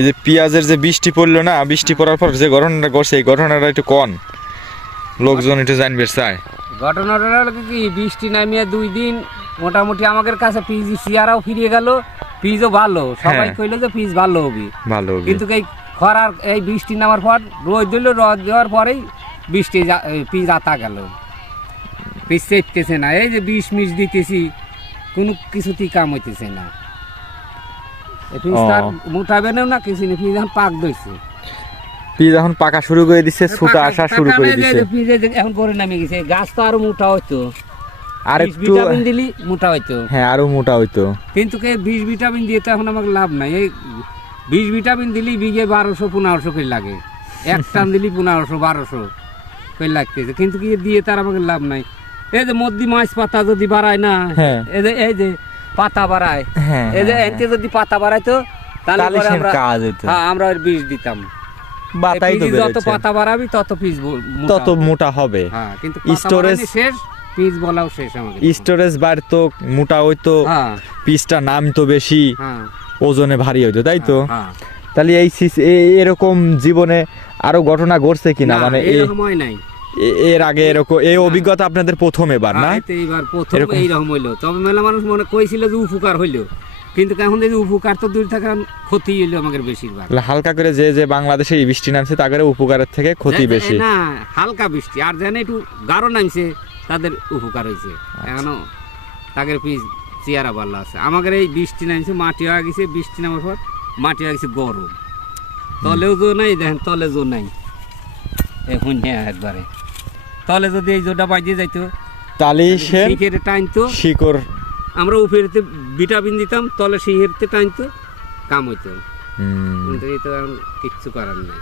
এই যে পেঁয়াজের যে বৃষ্টি পড়ল না বৃষ্টি পড়ার পর যে ঘটনাটা ঘটছে এই ঘটনাটা একটু কন। লোকজন একটু জানবে চায় ঘটনাটা হলো কি বৃষ্টি নামিয়ে দুই দিন মোটামুটি আমাদের কাছে পিজ সিয়ারাও ফিরিয়ে গেল পিজও ভালো। সবাই হ্যাঁ। কইলো যে পিজ ভালো হবে। ভালো হবে। কিন্তু এই খরার এই বৃষ্টি নামার পর রোদ দিল রোদ দেওয়ার পরেই বৃষ্টি পিজ আতা গেল। পিজ চেপতেছে না। এই যে বিষ মিষ দিতেছি কোনো কিছুতেই কাম হইতেছে না। এই পিজ ও। তার মোটাবে না কিছু নেই পিজ এখন পাক দইছে পিঁয়াজ এখন পাকা শুরু করে দিচ্ছে ছুটা আসা শুরু করে নাই যে দিচ্ছে পিজে যে এখন করে নামে গেছে। গাছ তো আরও মোটা হইতো। আর একটু ভিটামিন দিলি মোটা হইতো। হ্যাঁ আরও মোটা হইতো। কিন্তু কে বিষ ভিটামিন দিয়ে তো এখন আমাকে লাভ নাই। এই বিষ ভিটামিন দিলি বিঘে বারোশো পনেরোশো করে লাগে। এক টান দিলি পনেরোশো বারোশো করে লাগতেছে। কিন্তু কি দিয়ে তার আমাকে লাভ নাই? এই যে মদ্দি মাছ পাতা যদি বাড়ায় না হ্যাঁ। এই যে এই যে পাতা বাড়ায়। হ্যাঁ এই যে হ্যাঁ, এতে যদি পাতা বাড়াইতো তাহলে তাহলে আমরা কাজ হইতো। হ্যাঁ আমরা ওর বিষ দিতাম। বাতাই তো যত পাতা বাড়াবি তত পিস তত মোটা হবে। হ্যাঁ কিন্তু স্টোরেজ শেষ পিস বলাও শেষ আমাকে স্টোরেজ বাড়তো মোটা হইতো হ্যাঁ। পিসটা নামতো বেশি হ্যাঁ। ওজনে ভারী হইতো তাই তো? হ্যাঁ তাহলে এই এরকম জীবনে আরও ঘটনা ঘটছে কিনা? মানে এই সময় নাই। এর আগে এরকম এই অভিজ্ঞতা আপনাদের প্রথম এবার না? এইবার প্রথম এইরকম হইল। তবে মেলা মানুষ মনে কইছিল যে উপকার হইল। কিন্তু এখন দেখি উপকার তো দূর থেকে ক্ষতি হইল আমাদের বেশিরভাগ। হালকা করে যে যে বাংলাদেশে এই বৃষ্টি নামছে তাদের উপকারের থেকে ক্ষতি বেশি। না হালকা বৃষ্টি। আর যেন একটু গাঢ় নামছে তাদের উপকার হয়েছে আচ্ছা। এখনও তাদের পিস চেয়ারা ভালো আছে। আমাদের এই বৃষ্টি নামছে মাটি হয়ে গেছে বৃষ্টি নামার পর মাটি হয়ে গেছে গরম। তলেও জো নাই দেখেন তলে জো নাই। এখন একবারে। তলে যদি এই জোটা বাজিয়ে যাইতো তালি সে টাইনতো শিকড়। আমরা উপরেতে ভিটামিন দিতাম তলে শিখেরতে টাইনতো কাম হইতো। কিন্তু এই তো কিচ্ছু করার নেই।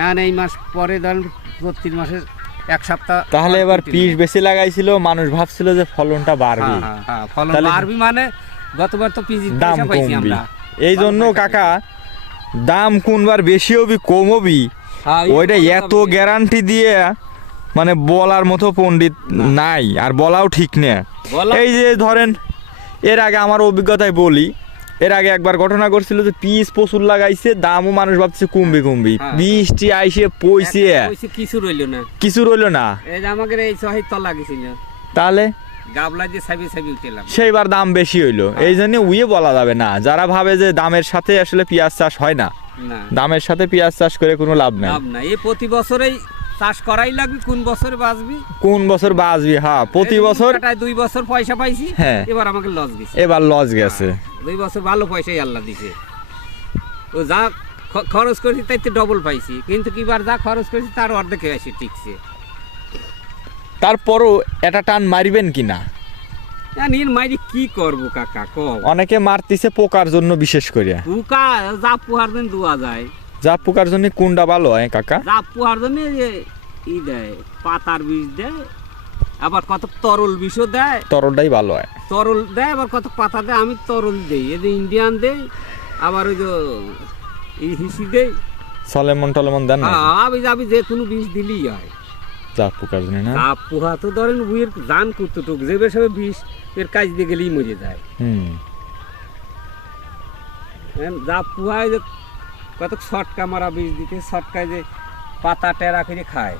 এখন এই মাস পরে ধরেন প্রতি মাসের এক সপ্তাহ তাহলে এবার পিস বেশি লাগাইছিল মানুষ ভাবছিল যে ফলনটা বাড়বে। হ্যাঁ, হ্যাঁ, হ্যাঁ, ফলন তাহলে- বাড়বি মানে গতবার তো পিজি দাম কমবি। আমরা। এই জন্য কাকা দাম কোনবার বেশি হবি কম হবি? ওইটা এত গ্যারান্টি দিয়ে মানে বলার মতো পণ্ডিত নাই আর বলাও ঠিক না। এই যে ধরেন এর আগে আমার অভিজ্ঞতায় বলি এর আগে একবার ঘটনা করছিল যে পিস প্রচুর লাগাইছে দামও মানুষ ভাবছে কমবে কমবি। হ্যাঁ। বৃষ্টি আইসে পয়সে কিছু রইল না। কিছু রইল না। এই যে আমাদের এই সহায় তলা গেছিল তাহলে? গাবলা যে সাবি সাবি উঠেলাম। সেইবার দাম বেশি হইল। এই জন্য উইয়ে বলা যাবে না। যারা ভাবে যে দামের সাথে আসলে পেঁয়াজ চাষ হয় না। দামের সাথে পেঁয়াজ চাষ করে কোনো লাভ নাই। লাভ নাই। এই প্রতি বছরেই চাষ করাই লাগবে কোন বছর বাঁচবি? কোন বছর বাঁচবি? হ্যাঁ প্রতি বছর দুই বছর পয়সা পাইছি হ্যাঁ। এবার আমাকে লস গেছে এবার লস গেছে। দুই বছর ভালো পয়সাই আল্লাহ দিছে। ও যা খরচ করেছি তাই তো ডবল পাইছি কিন্তু কিবার যা খরচ করেছি তার অর্ধেক আসি ঠিকছে। তারপরও এটা টান মারিবেন কিনা? নির মাইরি কি করব কাকা কম অনেকে মারতিছে পোকার জন্য বিশেষ করে পুকা যা পুহার দিন দোয়া যায়। যা পোকার জন্য কোনটা ভালো হয় কাকা? যা পুহার জন্য ই দেয় পাতার বীজ দেয় আবার কত তরল বিষও দেয়। তরলটাই ভালো হয়। তরল দেয় আবার কত পাতা দেয় আমি তরল দেই। এই যে ইন্ডিয়ান দেই আবার ওই যে এই হিসি দেই। সলেমন টলেমন দেন না? হ্যাঁ, আমি যাবি যে কোনো বীজ দিলেই হয়। যা পোকার জন্য না? চাপ পোহা তো ধরেন উইয়ের জান টুক যে বেসবে বিষ এর কাজ দিয়ে গেলেই মরে যায়। হুম। এখন যা পোহায় যে কত ছটকা মারা বীজ দিতে ছটকায় যে পাতা টেরা করে খায়।